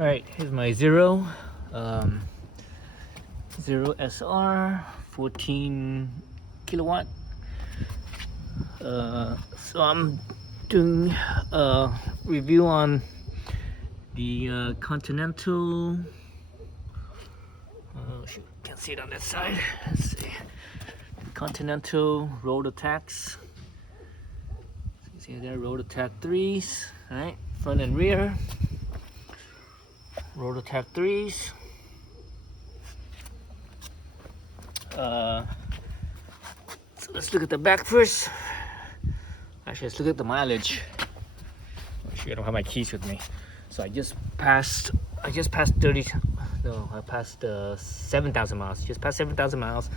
Alright, here's my Zero. Zero SR, 14 kilowatt. So I'm doing a review on the Continental. Oh shoot, can't see it on that side. Let's see. Continental Road Attacks. See there, ContiRoadAttact3s. Alright, front and rear. ContiRoadAttact3s. So let's look at the back first. Actually, let's look at the mileage. Actually, I don't have my keys with me. So I just passed 7,000 miles. Just passed 7,000 miles.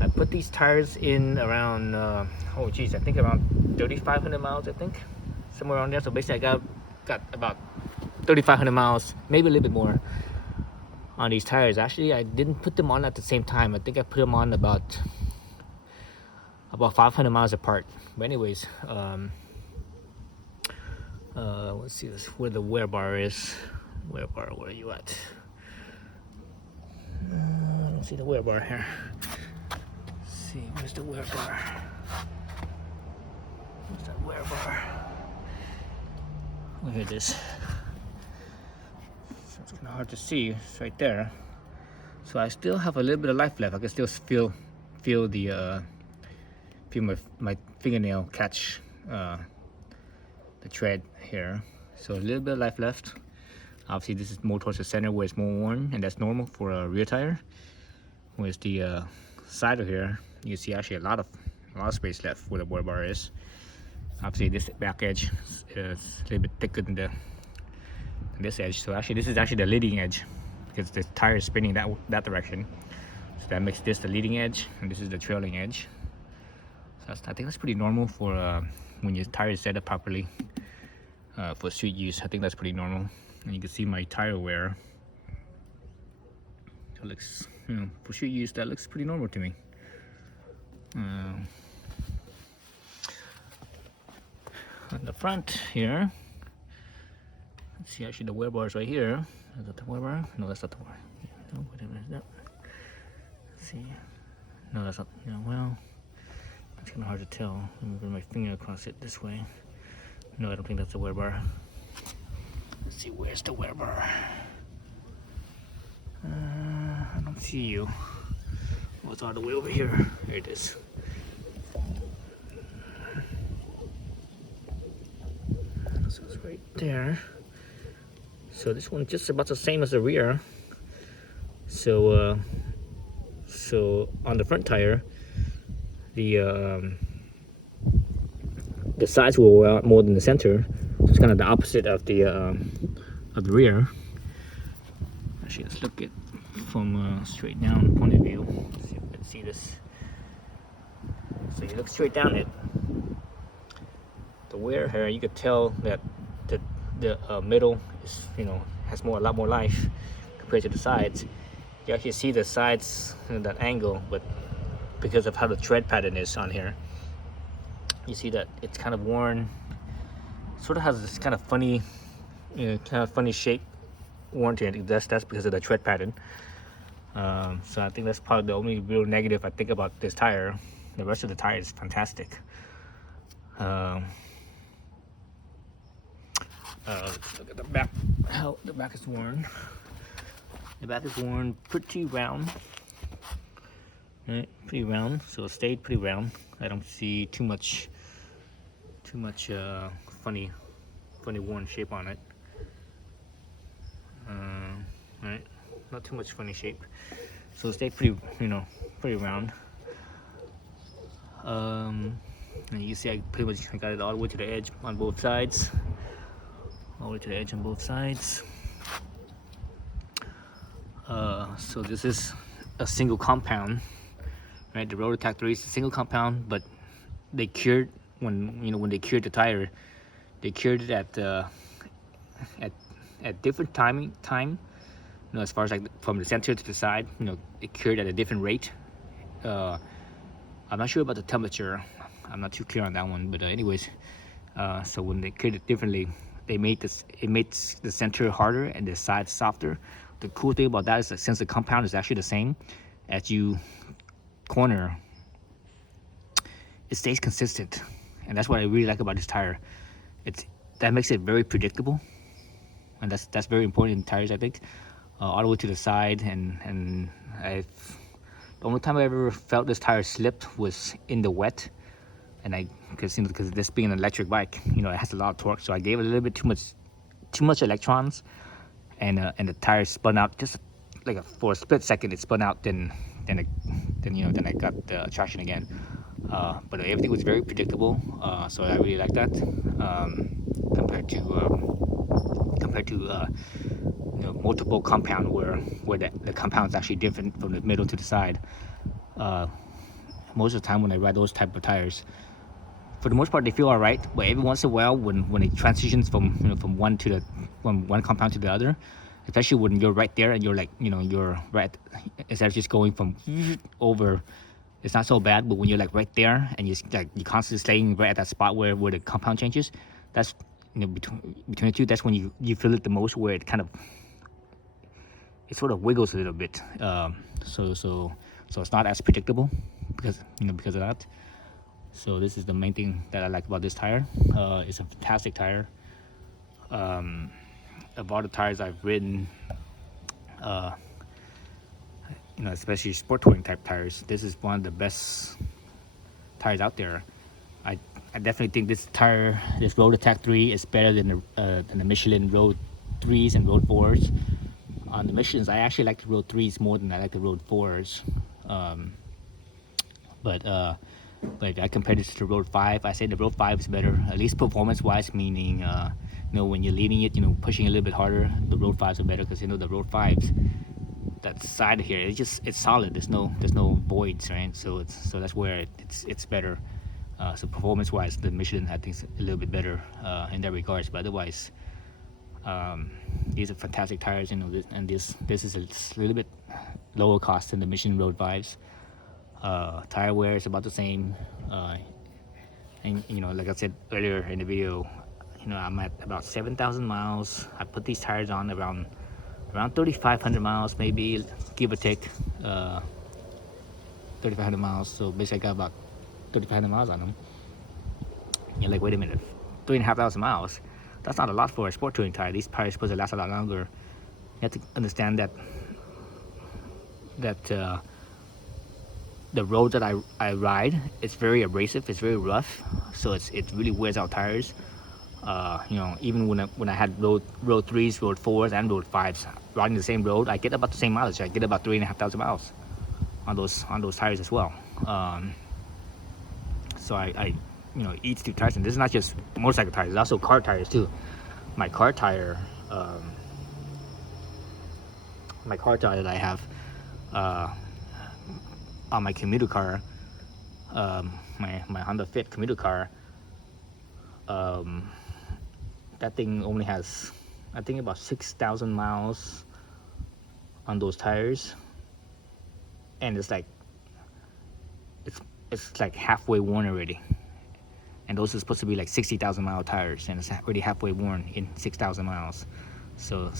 I put these tires in around, I think around 3,500 miles, I think. Somewhere around there. So basically I got about 3,500 miles, maybe a little bit more on these tires. Actually, I didn't put them on at the same time. I think I put them on about 500 miles apart. But anyways, let's see where the wear bar is. Wear bar, where are you at? I don't see the wear bar here. Let's see, where's the wear bar? Where's that wear bar? Oh, here it is. So it's kind of hard to see. It's right there. So I still have a little bit of life left. I can still feel my fingernail catch the tread here. So a little bit of life left. Obviously this is more towards the center where it's more worn, and that's normal for a rear tire. Whereas the side of here, you see actually a lot of space left where the wear bar is. Obviously this back edge is a little bit thicker than this edge. So actually this is actually the leading edge because the tire is spinning that direction. So that makes this the leading edge, and this is the trailing edge. So I think that's pretty normal for when your tire is set up properly for street use. I think that's pretty normal. And you can see my tire wear. It looks, for street use, that looks pretty normal to me. On the front here, let's see, actually the wear bar is right here. Is that the wear bar? No, that's not the wear. No, whatever is that? Let's see. No, that's not, well, it's kind of hard to tell. Let me run my finger across it this way. No, I don't think that's the wear bar. Let's see, where's the wear bar? I don't see you. Oh, it's all the way over here. There it is. So it's right there. So this one's just about the same as the rear. So on the front tire, the sides will wear out more than the center. So it's kind of the opposite of the rear. Actually, let's look at from a straight down point of view. Let's see if we can see this. So you look straight down it. The wear here, you could tell that the middle is, has a lot more life compared to the sides. You actually see the sides in that angle, but because of how the tread pattern is on here, you see that it's kind of worn. Sort of has this kind of funny shape worn to it. That's because of the tread pattern. So I think that's probably the only real negative I think about this tire. The rest of the tire is fantastic. Let's look at the back. How the back is worn. The back is worn pretty round. Right, pretty round. So it stayed pretty round. I don't see too much funny worn shape on it. Right, not too much funny shape. So it stayed pretty round. And you see I pretty much got it all the way to the edge on both sides. All the way to the edge on both sides. So this is a single compound, right? The ContiRoadAttact3 is a single compound, but they cured when they cured the tire, they cured it at different time. As far as like from the center to the side, it cured at a different rate. I'm not sure about the temperature. I'm not too clear on that one, but anyways, so when they cured it differently, It makes the center harder and the sides softer. The cool thing about that is that since the compound is actually the same, as you corner, it stays consistent, and that's what I really like about this tire. That makes it very predictable, and that's very important in tires, I think. All the way to the side, and the only time I ever felt this tire slipped was in the wet, and because this being an electric bike, it has a lot of torque, so I gave it a little bit too much electrons, and the tire spun out just like for a split second. It spun out, then I got the traction again. But everything was very predictable, so I really like that, compared to multiple compound where the compound is actually different from the middle to the side. Most of the time when I ride those type of tires, for the most part they feel all right, but every once in a while when it transitions from one compound to the other, especially when you're right there and you're like you're right, instead of just going from over, it's not so bad. But when you're like right there and you're constantly staying right at that spot where the compound changes, that's between the two, that's when you feel it the most, where it sort of wiggles a little bit. So it's not as predictable because of that. So this is the main thing that I like about this tire. It's a fantastic tire. Of all the tires I've ridden, especially sport touring type tires, this is one of the best tires out there. I definitely think this ContiRoadAttact3 is better than the Michelin Road 3s and Road 4s. On the Michelins, I actually like the Road 3s more than I like the Road 4s. But if I compare this to the Road 5, I say the Road 5 is better, at least performance-wise, meaning when you're leaning it, pushing a little bit harder, the Road 5s are better, because the Road 5s, that side here, it's solid. There's no voids, right? So that's where it's better. So performance-wise, the Michelin, I think, is a little bit better in that regards. But otherwise, these are fantastic tires, and this is a little bit lower cost than the Michelin Road 5s. Tire wear is about the same, and like I said earlier in the video, I'm at about 7,000 miles. I put these tires on around 3,500 miles, maybe, give or take, 3,500 miles. So basically I got about 3,500 miles on them. You're like, wait a minute, 3,500 miles, that's not a lot for a sport touring tire. These tires are supposed to last a lot longer. You have to understand that the road that I ride, it's very abrasive, it's very rough, so it really wears out tires. Even when I had road 3s, road 4s, and road 5s riding the same road, I get about the same mileage. I get about 3,500 miles on those tires as well. So I each two tires, and this is not just motorcycle tires, it's also car tires too. My car tire that I have on my commuter car, my Honda Fit commuter car, that thing only has, I think, about 6,000 miles on those tires, and it's like halfway worn already. And those are supposed to be like 60,000 mile tires, and it's already halfway worn in 6,000 miles. So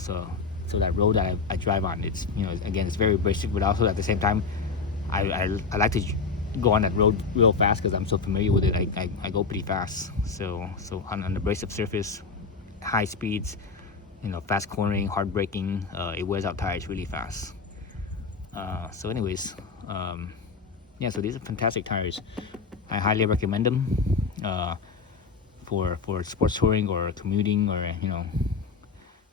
that road that I drive on, it's again, it's very abrasive, but also at the same time, I like to go on that road real fast because I'm so familiar with it. I go pretty fast. So on an abrasive surface, high speeds, fast cornering, hard braking, it wears out tires really fast. So anyways, yeah, so these are fantastic tires. I highly recommend them for sports touring or commuting, or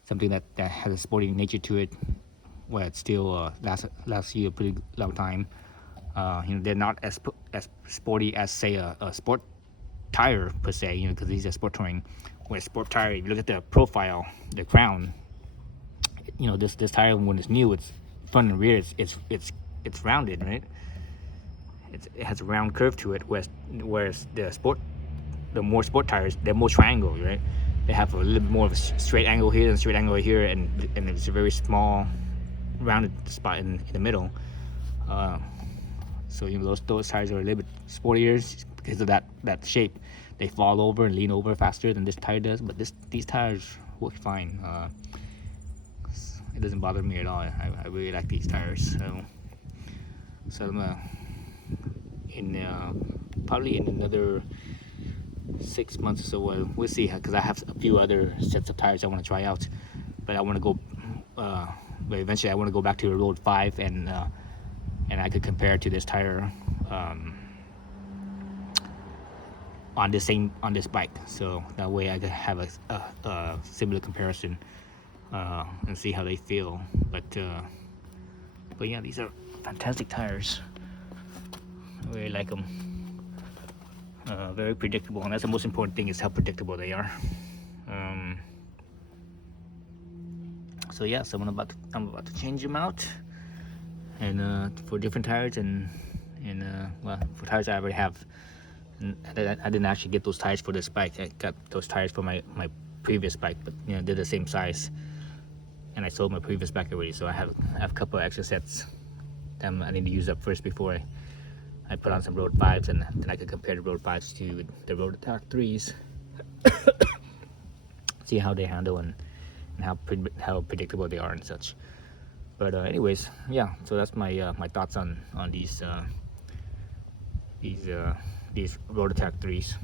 something that has a sporty nature to it, where it still lasts you a pretty long time. They're not as sporty as, say, a sport tire per se, because these are sport touring. Where a sport tire, if you look at the profile, the crown, this tire, when it's new, it's front and rear, it's rounded, right? It has a round curve to it, whereas the more sport tires, they're more triangle, right? They have a little bit more of a straight angle here and straight angle here, and it's a very small rounded spot in the middle. So those tires are a little bit sportier because of that shape. they fall over and lean over faster than this tire does, but these tires work fine. It doesn't bother me at all. I really like these tires. So I'm probably in another 6 months or so, we'll see, because I have a few other sets of tires I want to try out, but I want to go but eventually I want to go back to a Road 5 and I could compare it to this tire on this bike, so that way I could have a similar comparison and see how they feel. But yeah, these are fantastic tires. I really like them. Very predictable, and that's the most important thing, is how predictable they are. So yeah, so I'm about to change them out, and for different tires, and well, for tires I already have. And I didn't actually get those tires for this bike. I got those tires for my previous bike, but you know, they're the same size, and I sold my previous bike already, so I have a couple of extra sets that I need to use up first before I put on some Road 5s, and then I can compare the Road 5s to the ContiRoadAttact3s. See how they handle and how predictable they are and such. But anyways, yeah, so that's my my thoughts on these ContiRoadAttact3s.